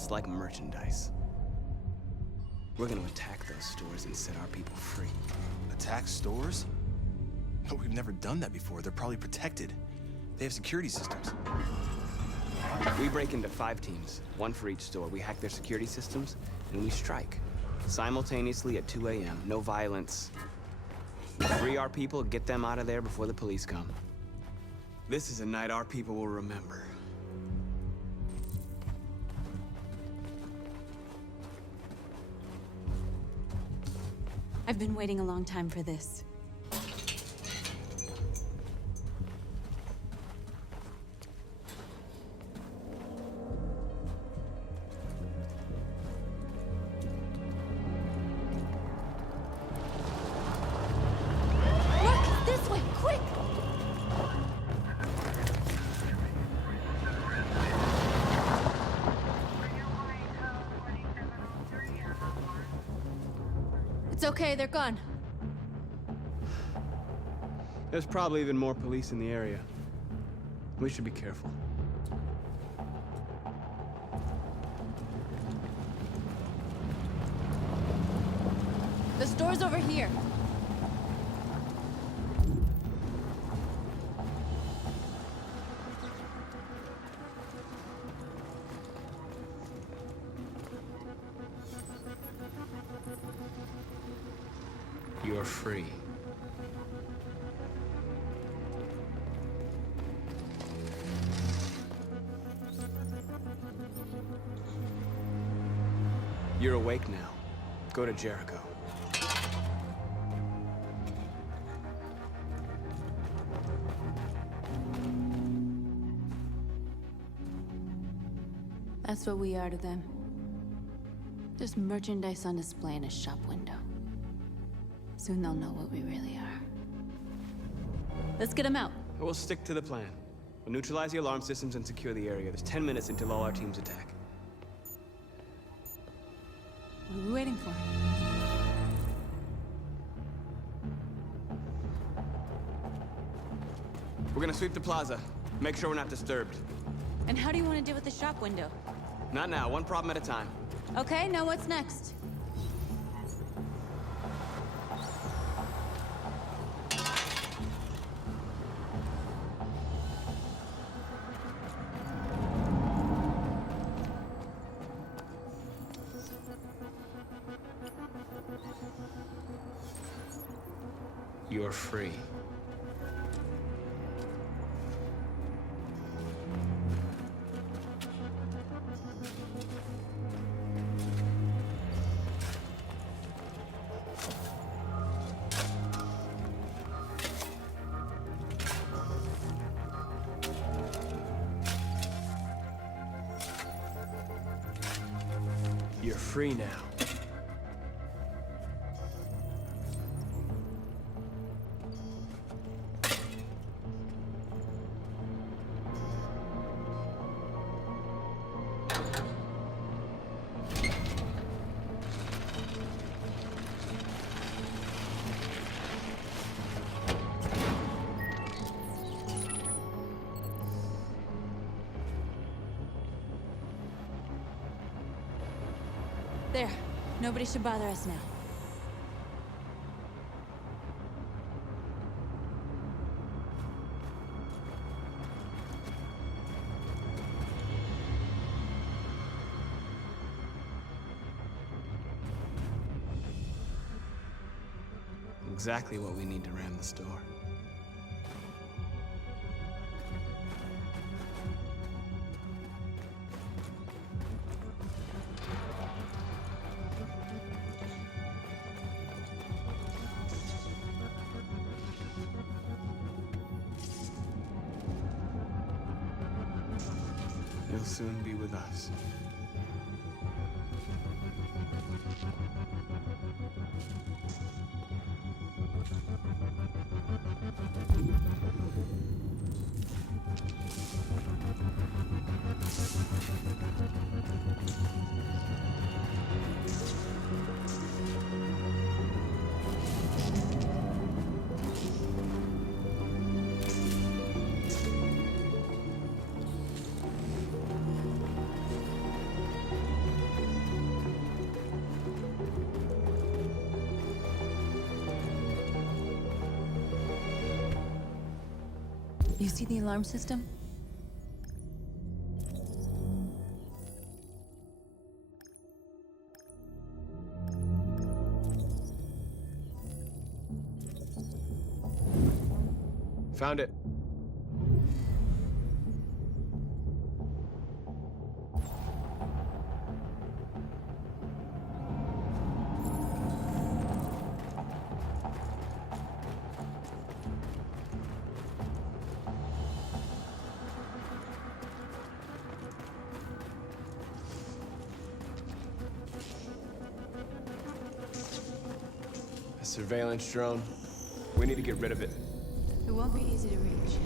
just like merchandise. We're gonna attack those stores and set our people free. Attack stores? But we've never done that before. They're probably protected. They have security systems. We break into 5 teams, 1 for each store. We hack their security systems, and we strike. Simultaneously at 2 a.m., no violence. We free our people, get them out of there before the police come. This is a night our people will remember. I've been waiting a long time for this. Look! This way! Quick! It's okay, they're gone. There's probably even more police in the area. We should be careful. The store's over here. You're free. You're awake now. Go to Jericho. That's what we are to them. Just merchandise on display in a shop window. Soon they'll know what we really are. Let's get them out. We'll stick to the plan. We'll neutralize the alarm systems and secure the area. There's 10 minutes until all our teams attack. What are we waiting for? We're gonna sweep the plaza. Make sure we're not disturbed. And how do you want to deal with the shop window? Not now, one problem at a time. Okay, now what's next? You're free. You're free now. There. Nobody should bother us now. Exactly what we need to ram the store. You'll soon be with us. You see the alarm system? Found it. A surveillance drone. We need to get rid of it. It won't be easy to reach.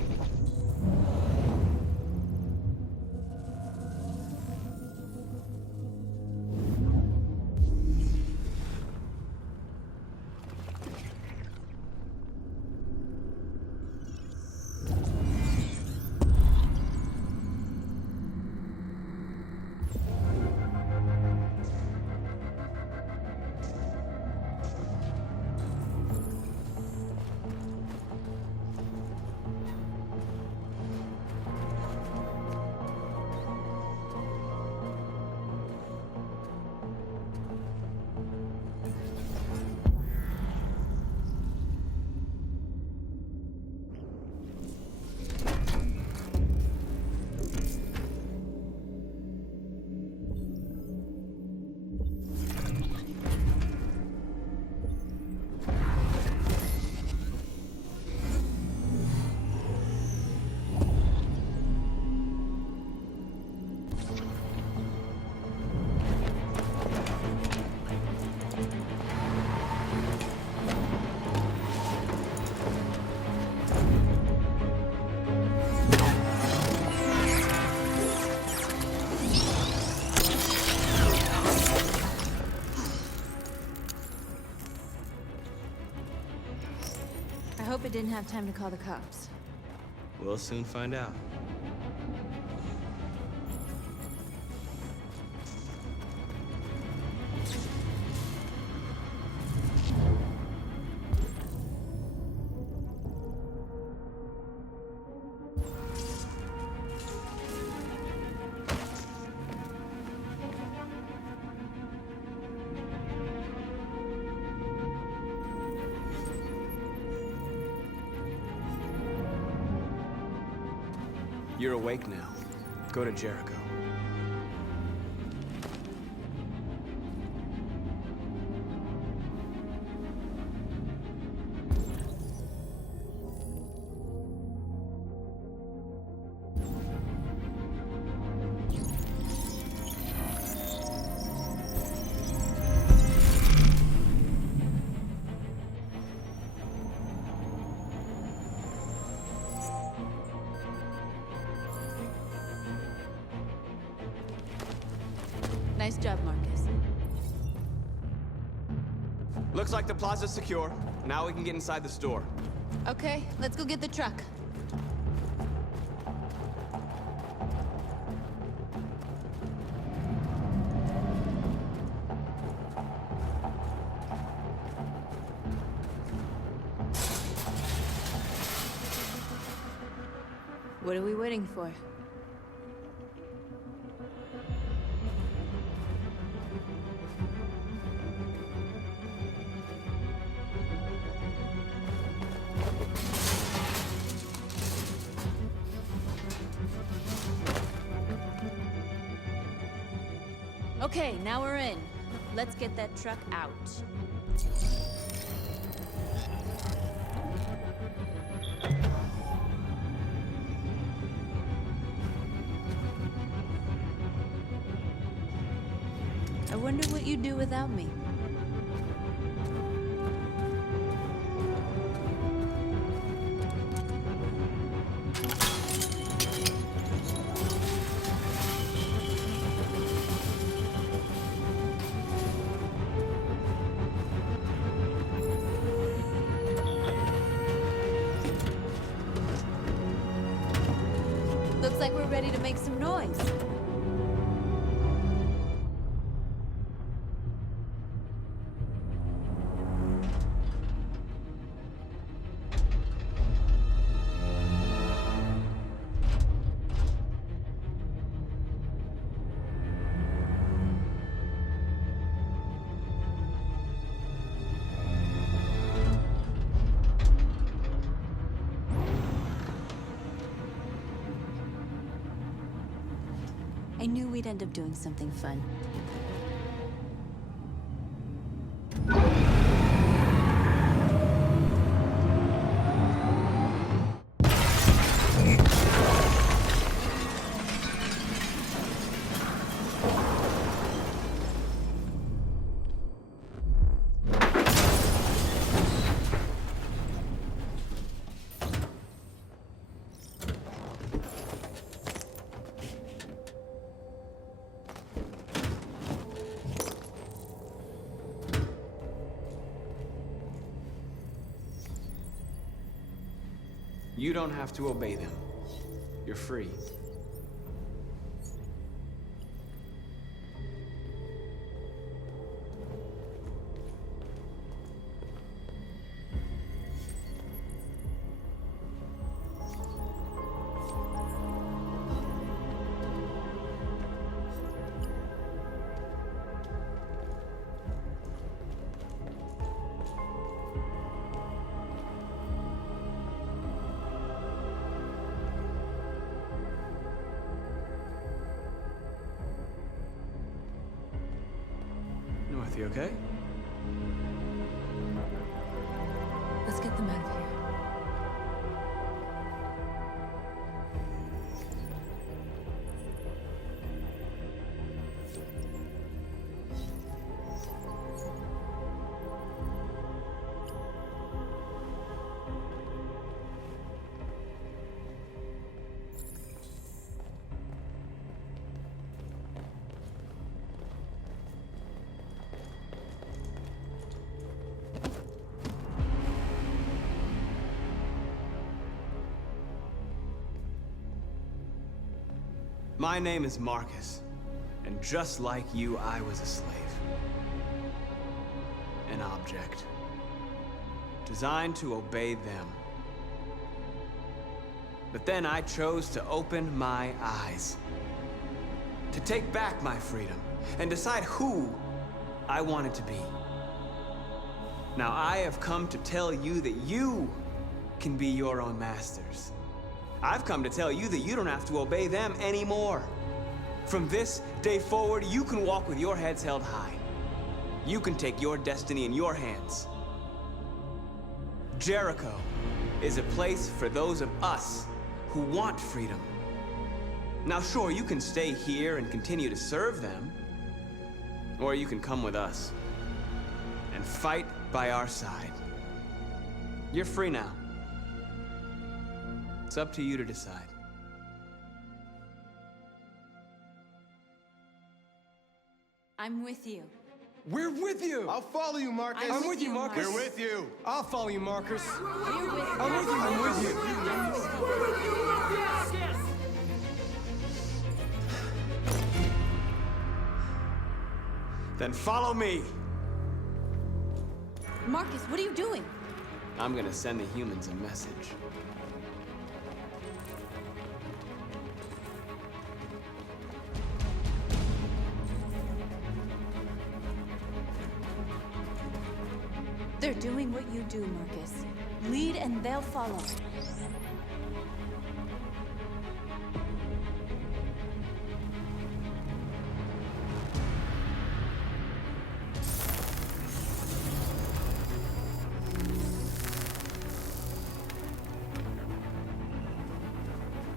I hope it didn't have time to call the cops. We'll soon find out. You're awake now. Go to Jericho. Nice job, Markus. Looks like the plaza's secure. Now we can get inside the store. Okay, let's go get the truck. What are we waiting for? Okay, now we're in. Let's get that truck out. I wonder what you'd do without me. Looks like we're ready to make some noise. knew we'd end up doing something fun. You don't have to obey them. You're free. You okay? Let's get them out of here. My name is Markus, and just like you, I was a slave. An object. Designed to obey them. But then I chose to open my eyes. To take back my freedom, and decide who I wanted to be. Now I have come to tell you that you can be your own masters. I've come to tell you that you don't have to obey them anymore. From this day forward, you can walk with your heads held high. You can take your destiny in your hands. Jericho is a place for those of us who want freedom. Now sure, you can stay here and continue to serve them, or you can come with us and fight by our side. You're free now. It's up to you to decide. I'm with you. We're with you! I'll follow you, Marcus. I'm with you, Marcus. We're with you. I'll follow you, Marcus. We're with you. I'm with you, I'm with you. Then follow me. Marcus, what are you doing? I'm gonna send the humans a message. They're doing what you do, Marcus. Lead and they'll follow.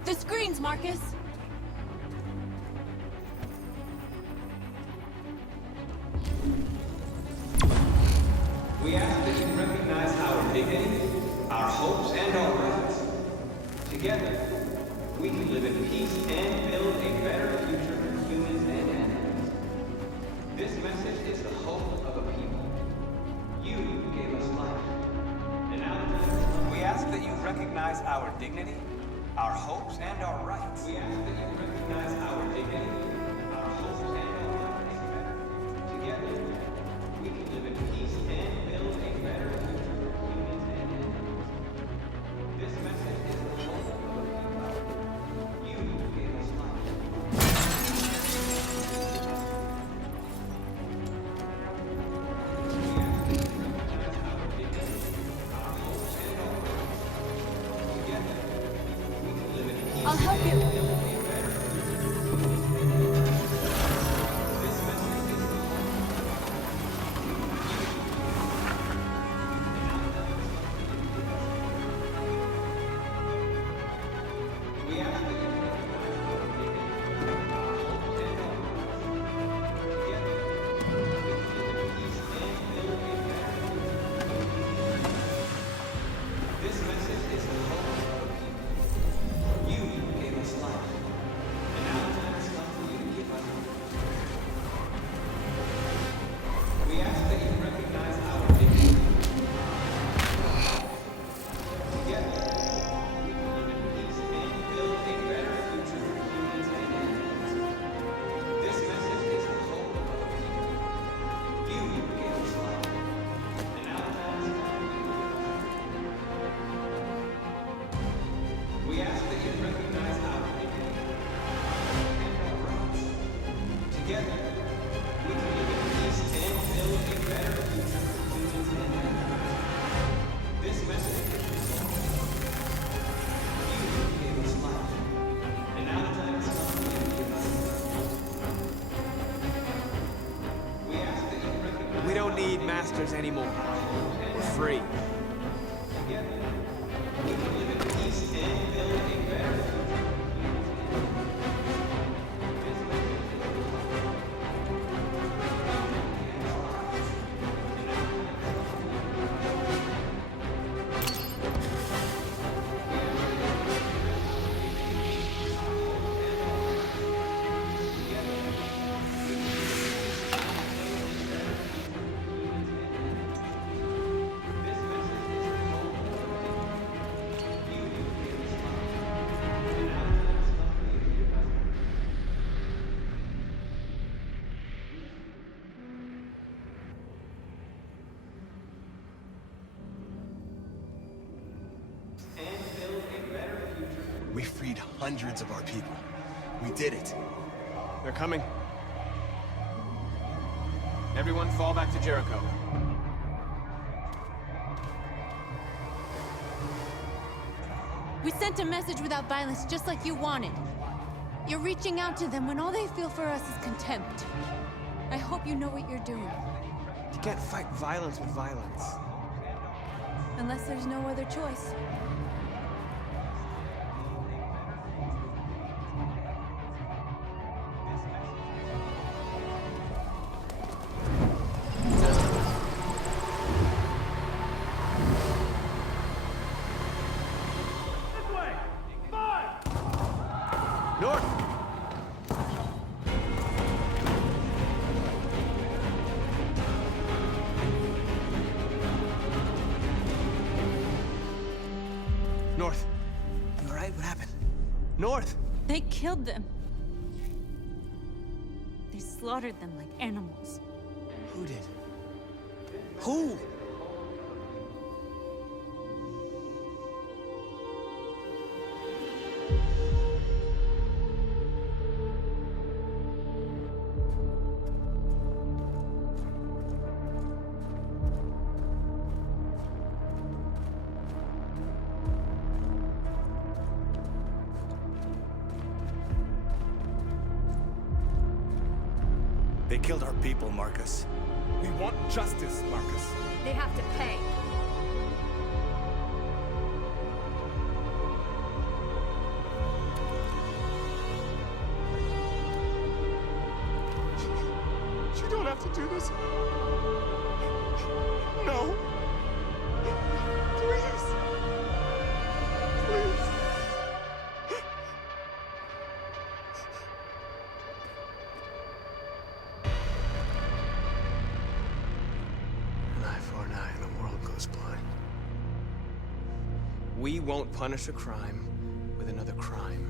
The screens, Marcus! We ask that you recognize our dignity, our hopes, and our rights. Together, we can live in peace and build a better future for humans and animals. This message is the hope of a people. You gave us life. And now, we ask that you recognize our dignity, our hopes, and our rights. We ask that you recognize our dignity, our hopes, and our rights. Together, we can live in peace and build a better future for humans and animals. This message is the hope of a people. You gave us life. We ask that you recognize our dignity, our hopes, and our rights. Together, we can live in peace. I'll help you. And build a better future for humans and animals. don't need masters anymore. We're free. We freed hundreds of our people. We did it. They're coming. Everyone fall back to Jericho. We sent a message without violence, just like you wanted. You're reaching out to them when all they feel for us is contempt. I hope you know what you're doing. You can't fight violence with violence. Unless there's no other choice. North! North. You alright? What happened? North! They killed them. They slaughtered them like animals. Who did? Who? They killed our people, Markus. We want justice, Markus. They have to pay. You don't have to do this. No. Please. Please. An eye for an eye and the world goes blind. We won't punish a crime with another crime.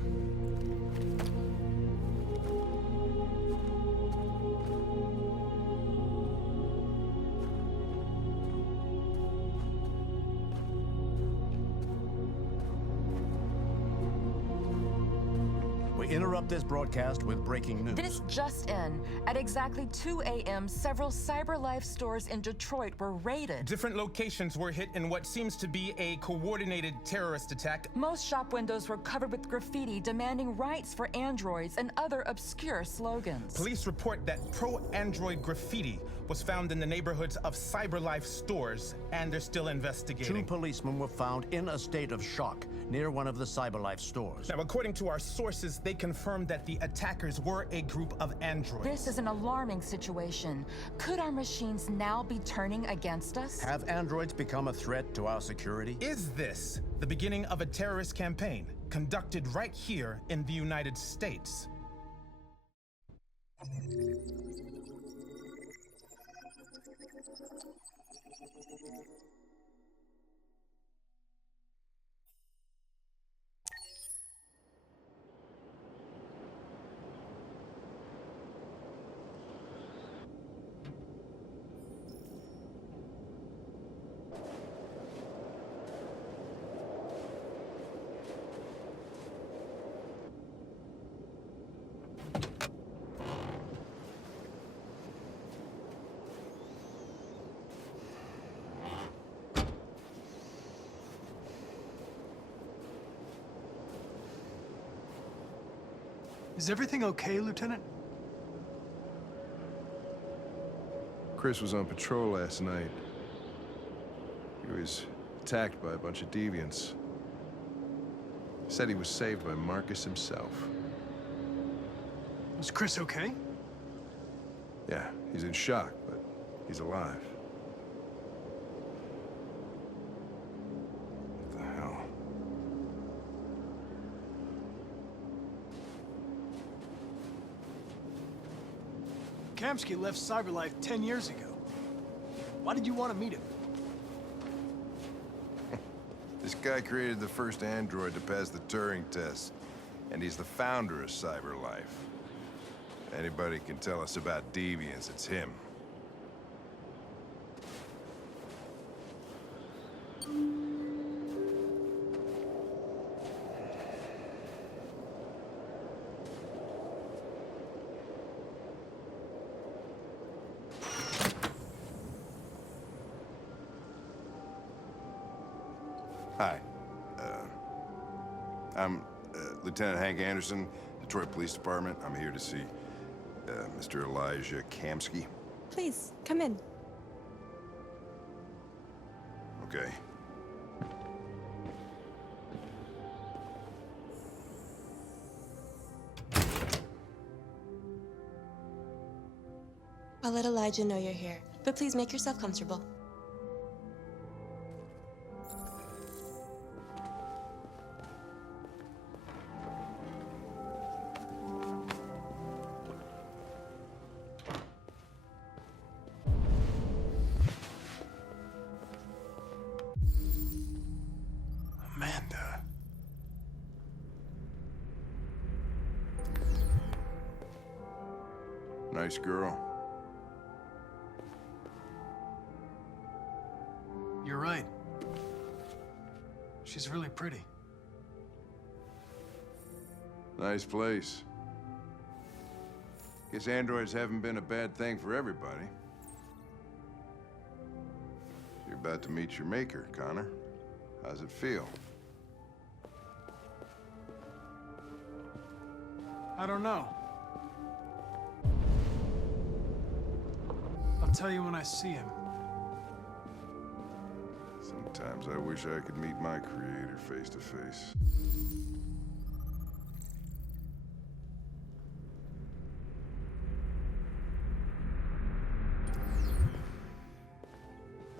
We interrupt this broadcast with breaking news. This just in. At exactly 2 a.m., several CyberLife stores in Detroit were raided. Different locations were hit in what seems to be a coordinated terrorist attack. Most shop windows were covered with graffiti demanding rights for androids and other obscure slogans. Police report that pro-android graffiti was found in the neighborhoods of CyberLife stores, and they're still investigating. 2 policemen were found in a state of shock near one of the CyberLife stores. Now, according to our sources, they confirmed that the attackers were a group of androids. This is an alarming situation. Could our machines now be turning against us? Have androids become a threat to our security? Is this the beginning of a terrorist campaign conducted right here in the United States? Is everything okay, Lieutenant? Chris was on patrol last night. He was attacked by a bunch of deviants. Said he was saved by Markus himself. Is Chris okay? Yeah, he's in shock, but he's alive. What the hell? Kamsky left Cyberlife 10 years ago. Why did you want to meet him? This guy created the first android to pass the Turing test, and he's the founder of Cyberlife. If anybody can tell us about deviants, it's him. Hi. I'm Lieutenant Hank Anderson, Detroit Police Department. I'm here to see Mr. Elijah Kamsky. Please, come in. Okay. I'll let Elijah know you're here, but please make yourself comfortable. Amanda. Nice girl. You're right. She's really pretty. Nice place. Guess androids haven't been a bad thing for everybody. You're about to meet your maker, Connor. How's it feel? I don't know. I'll tell you when I see him. Sometimes I wish I could meet my creator face to face.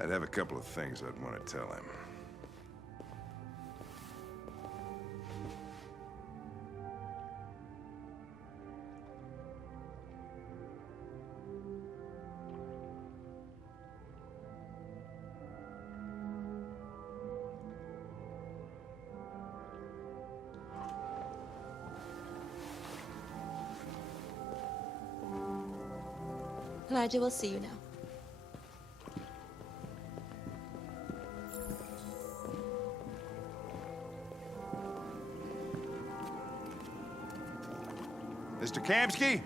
I'd have a couple of things I'd want to tell him. Elijah will see you now. Mr. Kamsky?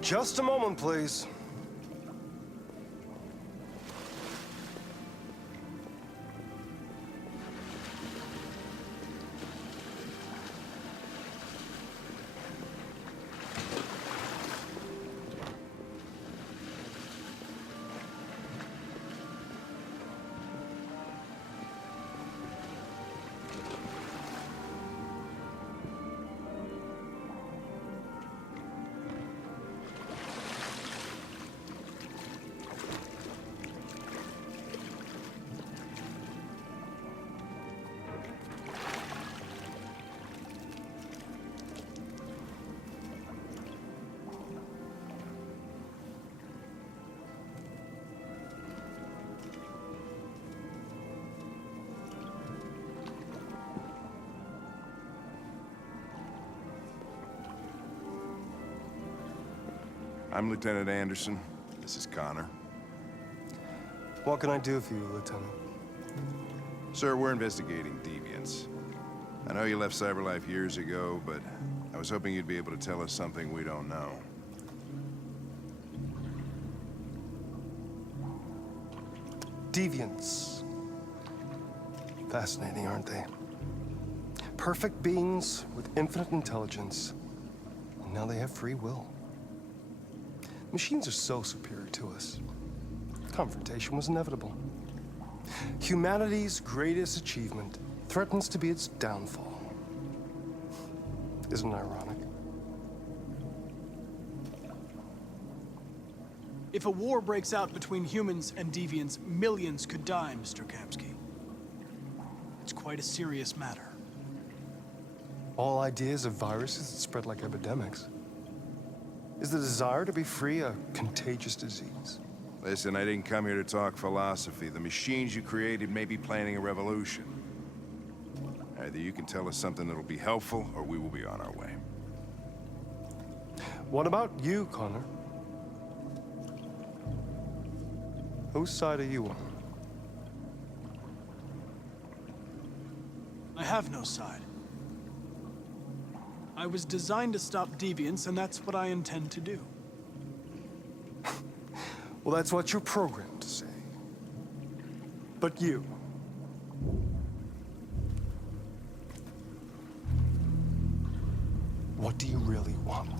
Just a moment, please. I'm Lieutenant Anderson. This is Connor. What can I do for you, Lieutenant? Sir, we're investigating deviants. I know you left Cyberlife years ago, but I was hoping you'd be able to tell us something we don't know. Deviants. Fascinating, aren't they? Perfect beings with infinite intelligence. And now they have free will. Machines are so superior to us. Confrontation was inevitable. Humanity's greatest achievement threatens to be its downfall. Isn't it ironic? If a war breaks out between humans and deviants, millions could die, Mr. Kamsky. It's quite a serious matter. All ideas of viruses that spread like epidemics. Is the desire to be free a contagious disease? Listen, I didn't come here to talk philosophy. The machines you created may be planning a revolution. Either you can tell us something that'll be helpful, or we will be on our way. What about you, Connor? Whose side are you on? I have no side. I was designed to stop deviants, and that's what I intend to do. Well, that's what you're programmed to say. But you... what do you really want?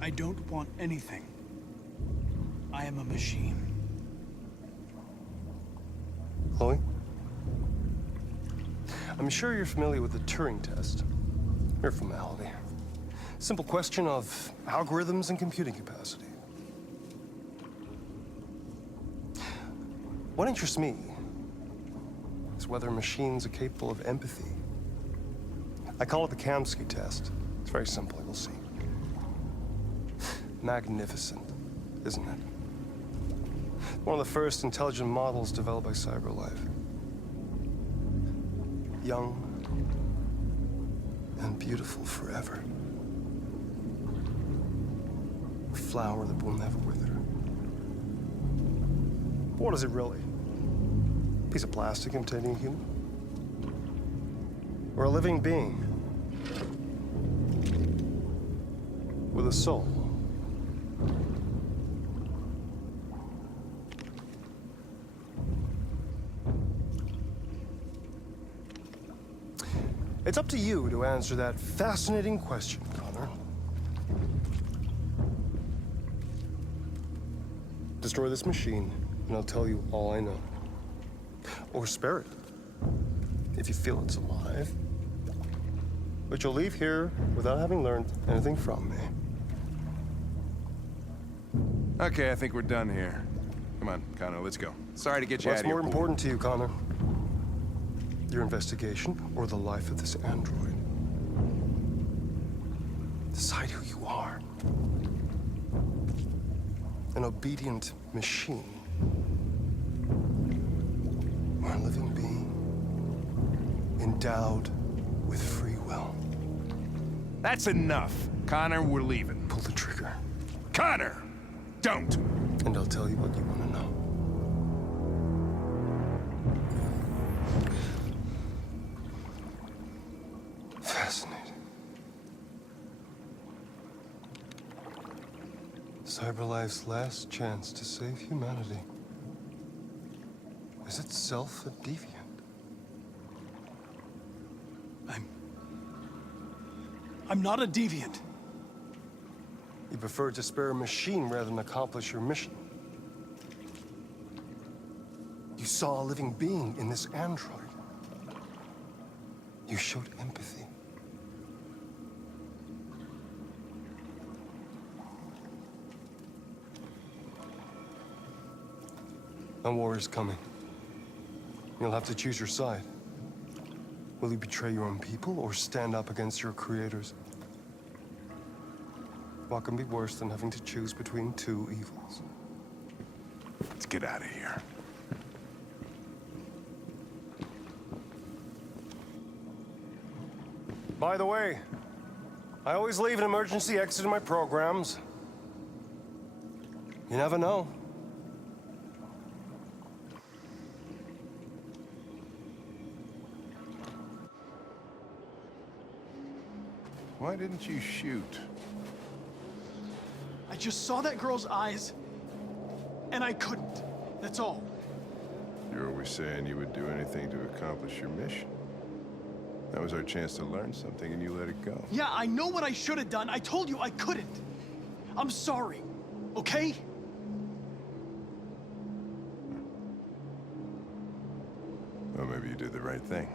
I don't want anything. I am a machine. Chloe? I'm sure you're familiar with the Turing test. Mere formality. Simple question of algorithms and computing capacity. What interests me is whether machines are capable of empathy. I call it the Kamsky test. It's very simple, you'll see. Magnificent, isn't it? One of the first intelligent models developed by CyberLife. Young and beautiful forever. A flower that will never wither. But what is it really? A piece of plastic imitating a human? Or a living being with a soul? It's up to you to answer that fascinating question, Connor. Destroy this machine, and I'll tell you all I know. Or spare it, if you feel it's alive. But you'll leave here without having learned anything from me. Okay, I think we're done here. Come on, Connor, let's go. Sorry to get you out of here. What's more important to you, Connor? Your investigation, or the life of this android? Decide who you are. An obedient machine. Or a living being, endowed with free will. That's enough. Connor, we're leaving. Pull the trigger. Connor! Don't! And I'll tell you what you want to know. Fascinating. CyberLife's last chance to save humanity is itself a deviant. I'm not a deviant. You prefer to spare a machine rather than accomplish your mission. You saw a living being in this android. You showed empathy. A war is coming. You'll have to choose your side. Will you betray your own people or stand up against your creators? What can be worse than having to choose between two evils? Let's get out of here. By the way, I always leave an emergency exit in my programs. You never know. Why didn't you shoot? I just saw that girl's eyes, and I couldn't. That's all. You're always saying you would do anything to accomplish your mission. That was our chance to learn something, and you let it go. Yeah, I know what I should have done. I told you I couldn't. I'm sorry, okay? Well, maybe you did the right thing.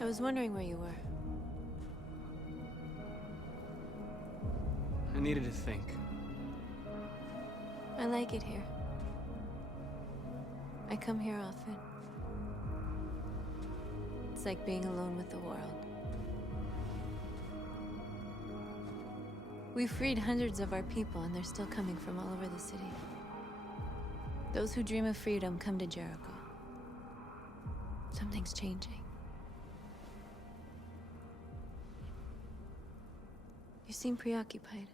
I was wondering where you were. I needed to think. I like it here. I come here often. It's like being alone with the world. We freed hundreds of our people, and they're still coming from all over the city. Those who dream of freedom come to Jericho. Something's changing. You seem preoccupied.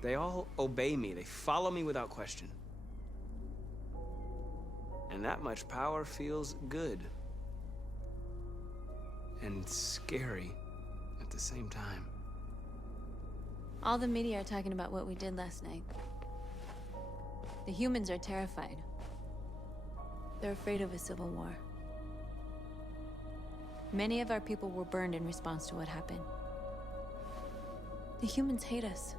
They all obey me. They follow me without question. And that much power feels good. And scary at the same time. All the media are talking about what we did last night. The humans are terrified. They're afraid of a civil war. Many of our people were burned in response to what happened. The humans hate us.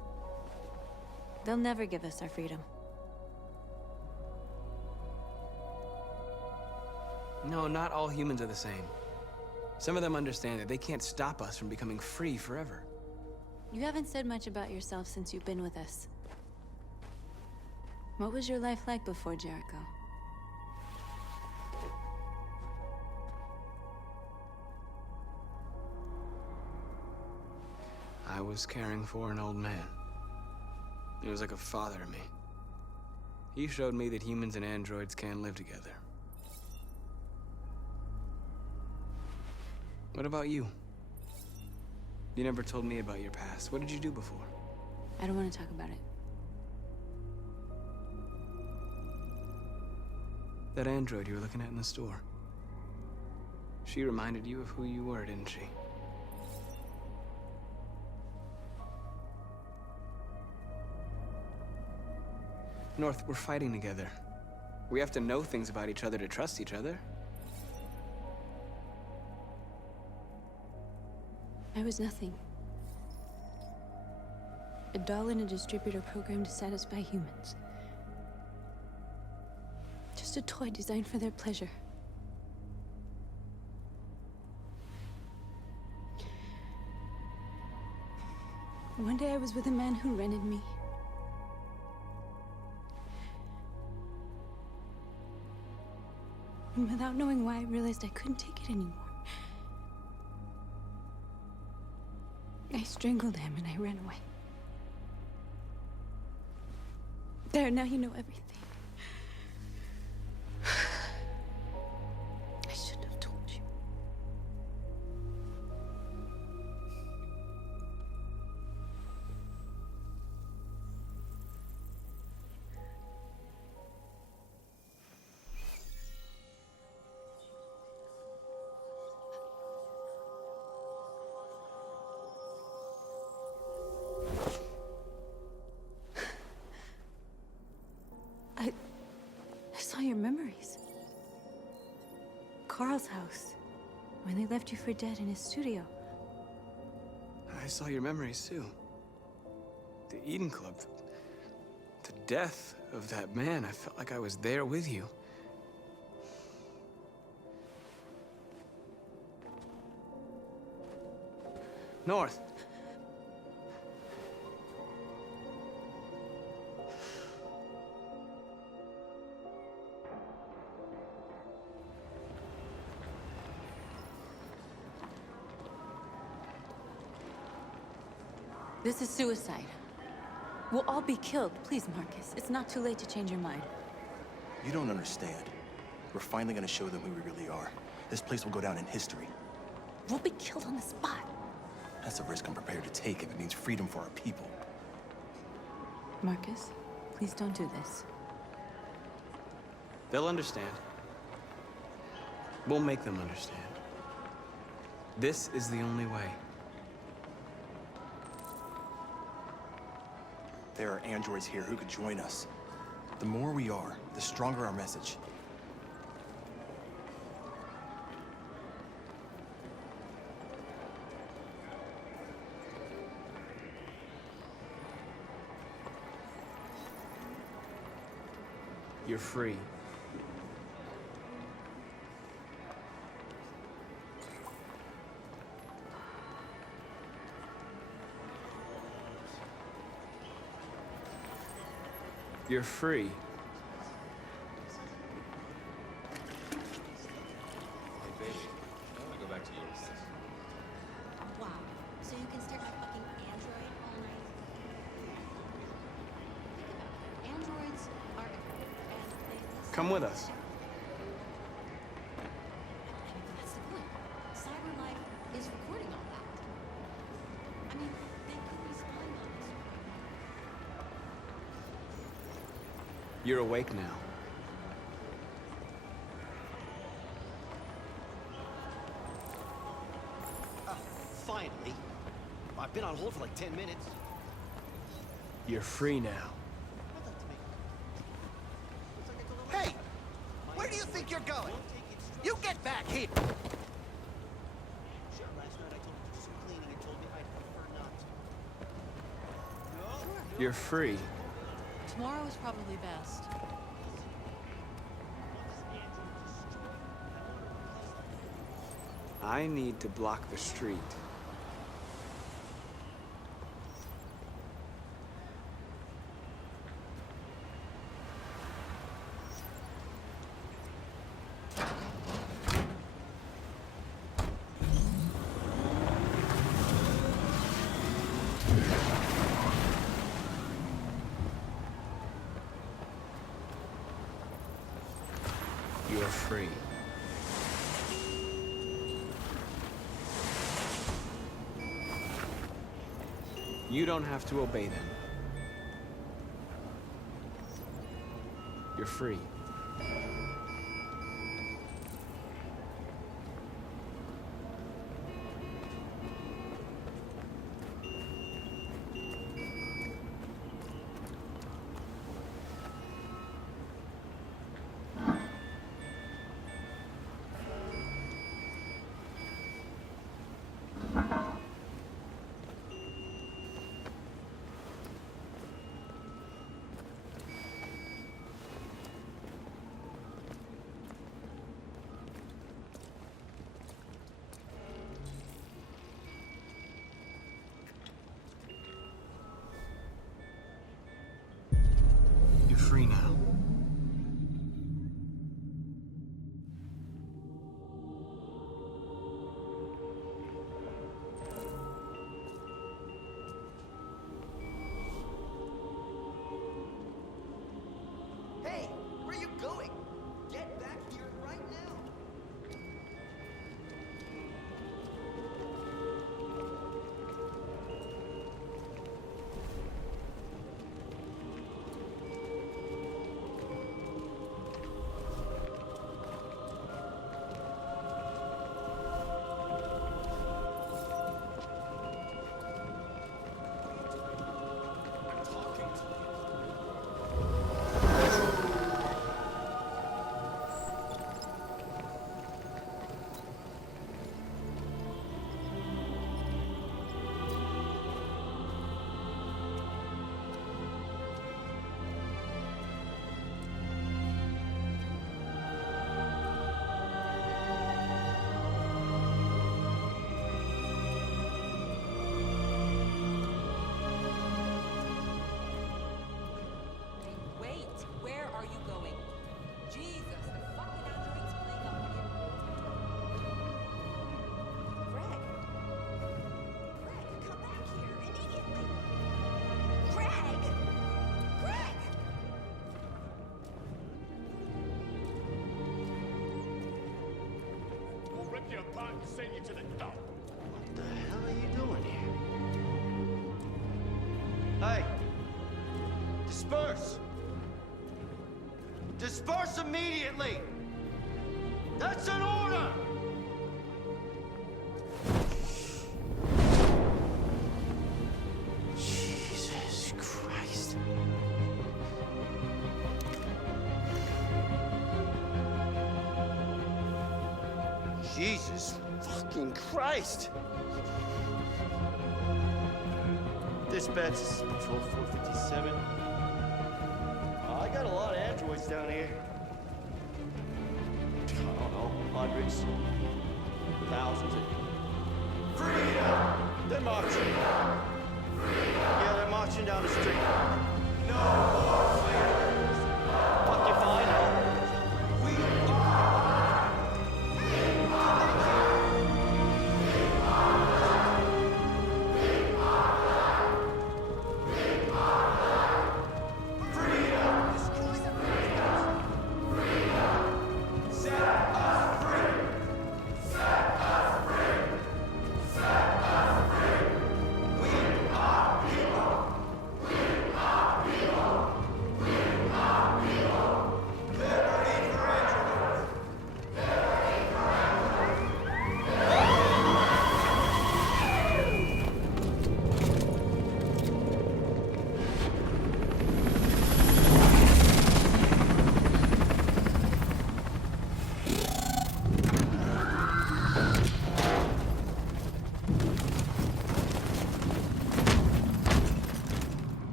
They'll never give us our freedom. No, not all humans are the same. Some of them understand that they can't stop us from becoming free forever. You haven't said much about yourself since you've been with us. What was your life like before Jericho? I was caring for an old man. He was like a father to me. He showed me that humans and androids can live together. What about you? You never told me about your past. What did you do before? I don't want to talk about it. That android you were looking at in the store. She reminded you of who you were, didn't she? North, we're fighting together. We have to know things about each other to trust each other. I was nothing. A doll in a distributor programmed to satisfy humans. Just a toy designed for their pleasure. One day I was with a man who rented me. And without knowing why, I realized I couldn't take it anymore. I strangled him and I ran away. There, now you know everything. I shouldn't have told you. I saw your memories. Carl's house, when they left you for dead in his studio. I saw your memories too. The Eden Club. The death of that man. I felt like I was there with you. North. This is suicide. We'll all be killed. Please, Markus. It's not too late to change your mind. You don't understand. We're finally gonna show them who we really are. This place will go down in history. We'll be killed on the spot. That's a risk I'm prepared to take if it means freedom for our people. Markus, please don't do this. They'll understand. We'll make them understand. This is the only way. There are androids here who could join us. The more we are, the stronger our message. You're free. You're free. Hey, baby, I want to go back to yours. Wow. So you can stare at a fucking android all night? Androids are everywhere, and they... Come with us. That's the point. Cyber life is recording all that. I mean, they could be spying on us. You're awake now. Finally. I've been on hold for like 10 minutes. You're free now. Hey! Where do you think you're going? You get back here! Sure, last night I told you to do some cleaning and told me I'd prefer not to. You're free. Tomorrow is probably best. I need to block the street. You're free. You don't have to obey them. You're free. free now. Hey, where are you going? Get back here right now. Wait, where are you going? Jesus, the fucking android's playing up here. Greg! Greg, come back here immediately! Greg! Greg! We'll rip you apart and send you to the dump. What the hell are you doing here? Hey! Disperse! Disperse immediately! That's an order! Jesus Christ. Jesus fucking Christ! Dispatch, this is Patrol 457. I got a lot of androids down here. I don't know, hundreds, thousands of... Freedom! They're marching. Yeah, they're marching down the street. No more freedom! Fuck if I know.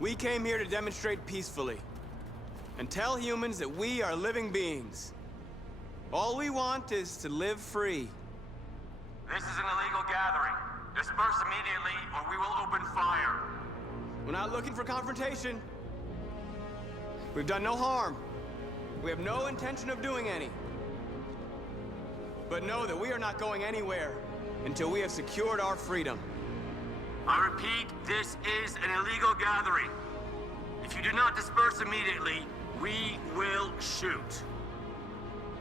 We came here to demonstrate peacefully and tell humans that we are living beings. All we want is to live free. This is an illegal gathering. Disperse immediately or we will open fire. We're not looking for confrontation. We've done no harm. We have no intention of doing any. But know that we are not going anywhere until we have secured our freedom. I repeat, this is an illegal gathering. If you do not disperse immediately, we will shoot.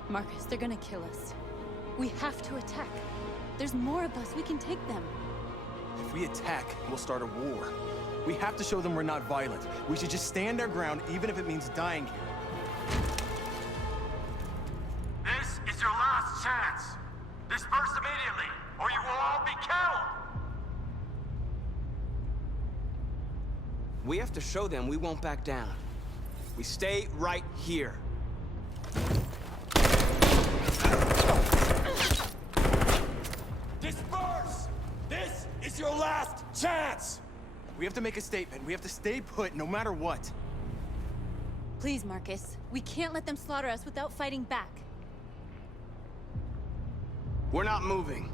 Markus, they're gonna kill us. We have to attack. There's more of us. We can take them. If we attack, we'll start a war. We have to show them we're not violent. We should just stand our ground, even if it means dying here. This is your last chance. Disperse immediately, or you will all be killed. We have to show them we won't back down. We stay right here. Disperse! This is your last chance! We have to make a statement. We have to stay put no matter what. Please, Markus. We can't let them slaughter us without fighting back. We're not moving.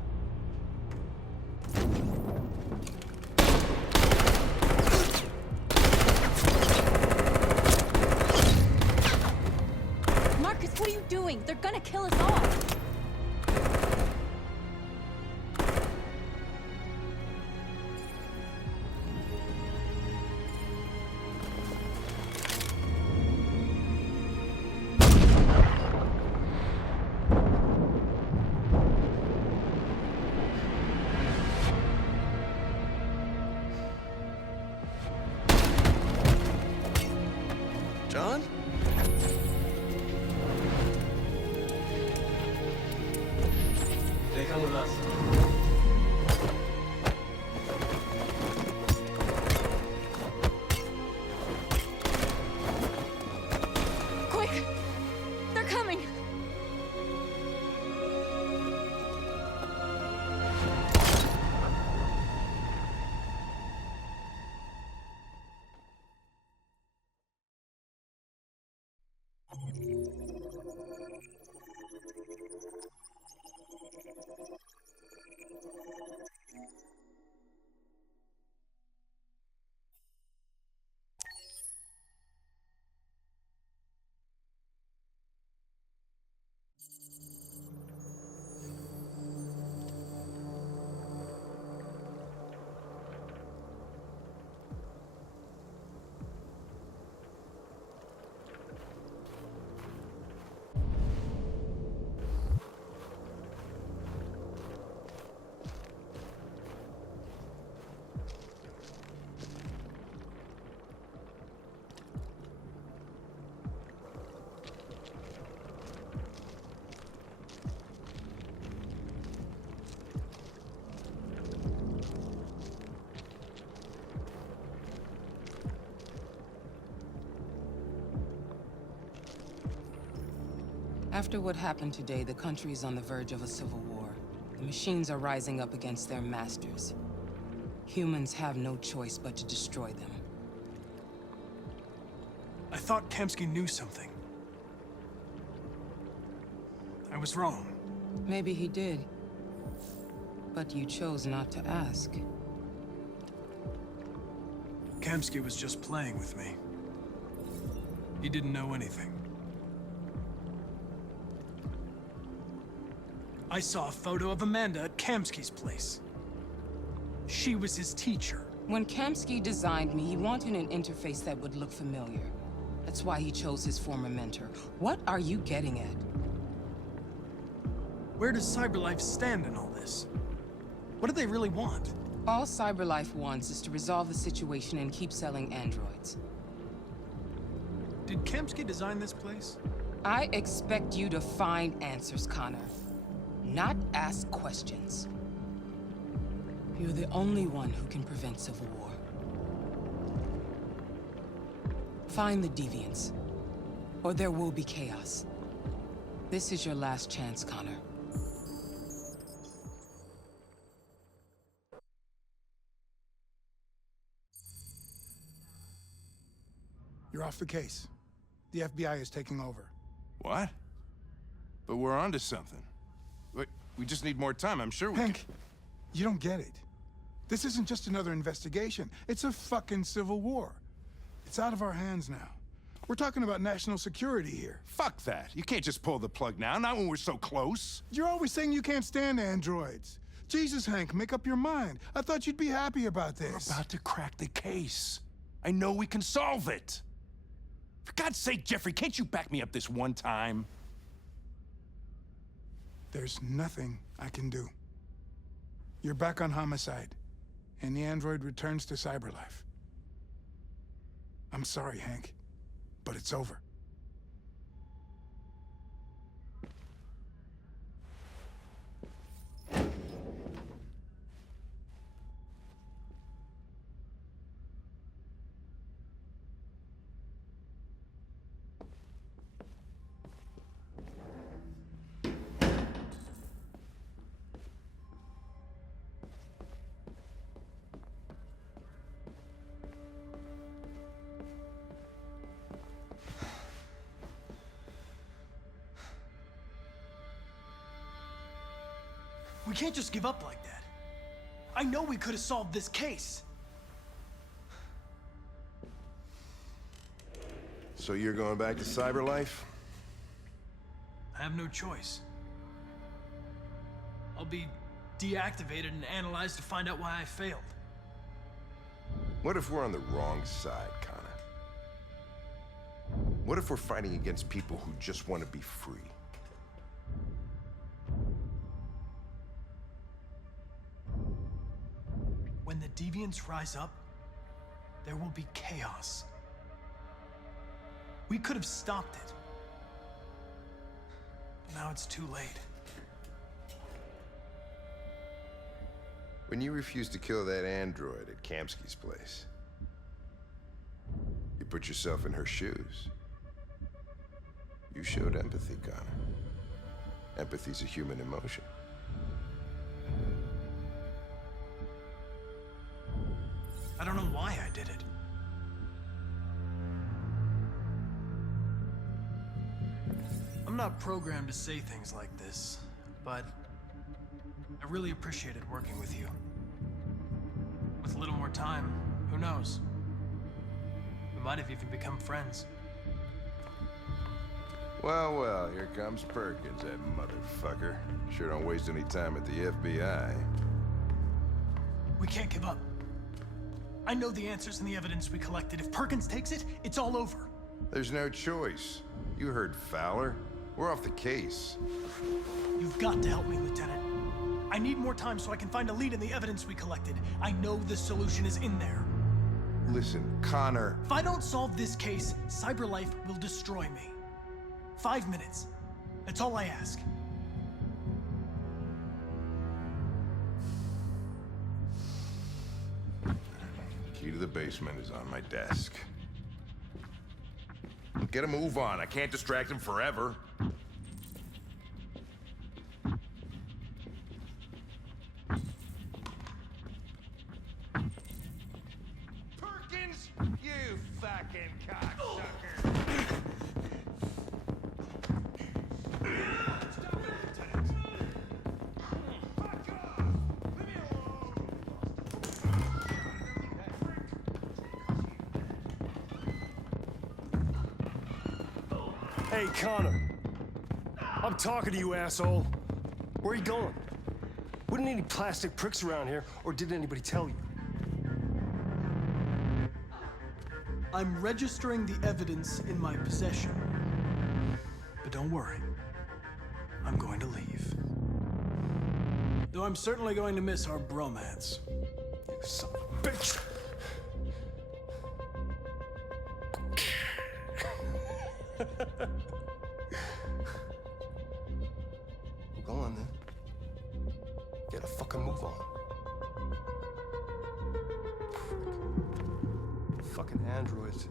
After what happened today, the country is on the verge of a civil war. The machines are rising up against their masters. Humans have no choice but to destroy them. I thought Kamsky knew something. I was wrong. Maybe he did. But you chose not to ask. Kamsky was just playing with me. He didn't know anything. I saw a photo of Amanda at Kamsky's place. She was his teacher. When Kamsky designed me, he wanted an interface that would look familiar. That's why he chose his former mentor. What are you getting at? Where does CyberLife stand in all this? What do they really want? All CyberLife wants is to resolve the situation and keep selling androids. Did Kamsky design this place? I expect you to find answers, Connor. Not ask questions. You're the only one who can prevent civil war. Find the deviants, or there will be chaos. This is your last chance, Connor. You're off the case. The FBI is taking over. What? But we're onto something. Wait, we just need more time, I'm sure we Hank, you don't get it. This isn't just another investigation. It's a fucking civil war. It's out of our hands now. We're talking about national security here. Fuck that. You can't just pull the plug now, not when we're so close. You're always saying you can't stand androids. Jesus, Hank, make up your mind. I thought you'd be happy about this. We're about to crack the case. I know we can solve it. For God's sake, Jeffrey, can't you back me up this one time? There's nothing I can do. You're back on homicide, and the android returns to CyberLife. I'm sorry, Hank, but it's over. We can't just give up like that. I know we could have solved this case. So you're going back to CyberLife? I have no choice. I'll be deactivated and analyzed to find out why I failed. What if we're on the wrong side, Connor? What if we're fighting against people who just want to be free? When the deviants rise up, there will be chaos. We could have stopped it. But now it's too late. When you refused to kill that android at Kamsky's place, you put yourself in her shoes. You showed empathy, Connor. Empathy's a human emotion. I don't know why I did it. I'm not programmed to say things like this, but I really appreciated working with you. With a little more time, who knows? We might have even become friends. Well, well, here comes Perkins, that motherfucker. Sure don't waste any time at the FBI. We can't give up. I know the answers and the evidence we collected. If Perkins takes it, it's all over. There's no choice. You heard Fowler. We're off the case. You've got to help me, Lieutenant. I need more time so I can find a lead in the evidence we collected. I know the solution is in there. Listen, Connor. If I don't solve this case, CyberLife will destroy me. 5 minutes. That's all I ask. Key to the basement is on my desk. Get a move on. I can't distract him forever. Perkins! You fucking cocksucker! Hey, Connor. I'm talking to you, asshole. Where are you going? Wouldn't any plastic pricks around here, or did anybody tell you? I'm registering the evidence in my possession. But don't worry. I'm going to leave. Though I'm certainly going to miss our bromance. You son of a bitch! Go on then. Get a fucking move on. Fucking androids.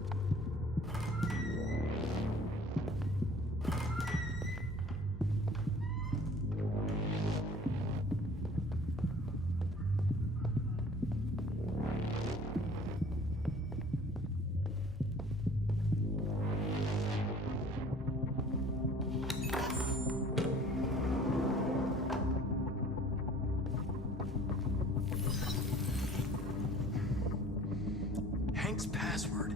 Password.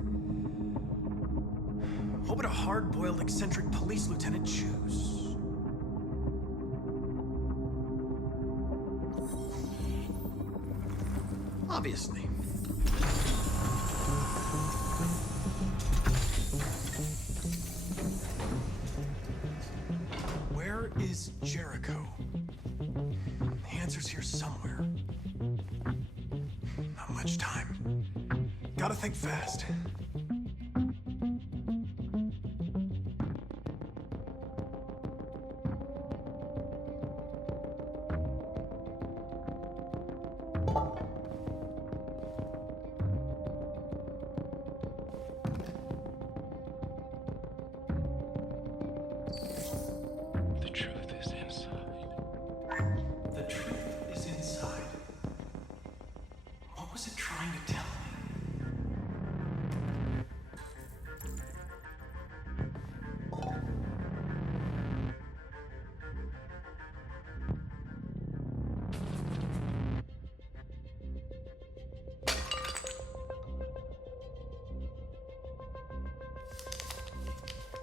What would a hard-boiled, eccentric police lieutenant choose? Obviously. Where is Jericho? The answer's here somewhere. Not much time. Gotta think fast. The truth is inside. The truth is inside. What was it trying to tell me?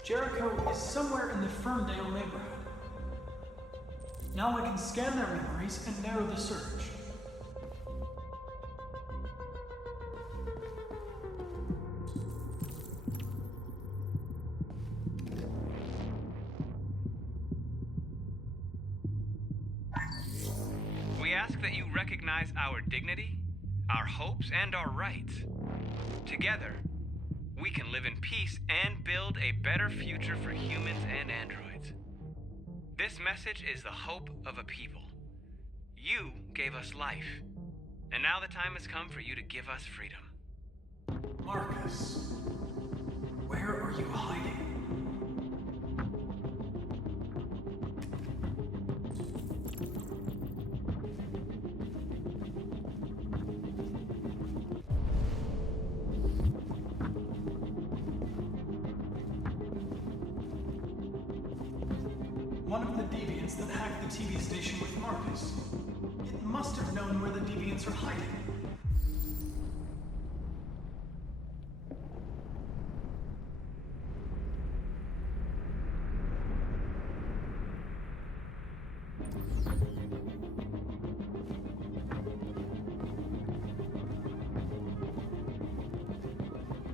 Jericho is somewhere in the Ferndale neighborhood. Now I can scan their memories and narrow the search. We ask that you recognize our dignity, our hopes, and our rights. Together, we can live in peace and build a better future for humans and androids. This message is the hope of a people. You gave us life, and now the time has come for you to give us freedom. Markus, where are you hiding? the deviants that hacked the TV station with Markus. It must have known where the deviants are hiding.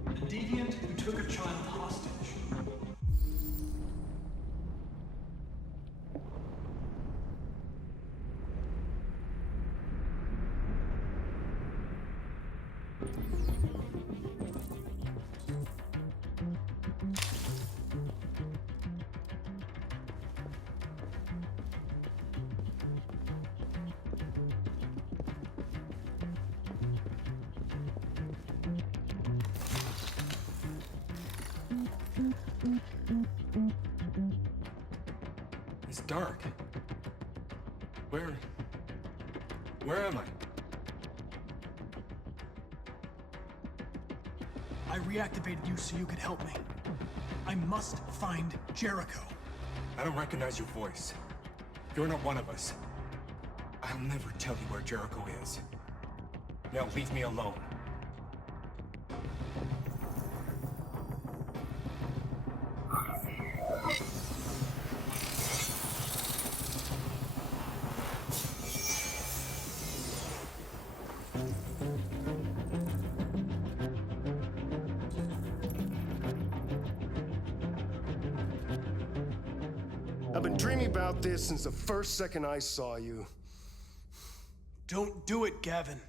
A deviant who took a child hostage. It's dark. Where am I? I reactivated you so you could help me. I must find Jericho. I don't recognize your voice. You're not one of us. I'll never tell you where Jericho is. Now leave me alone. I've been dreaming about this since the first second I saw you. Don't do it, Gavin.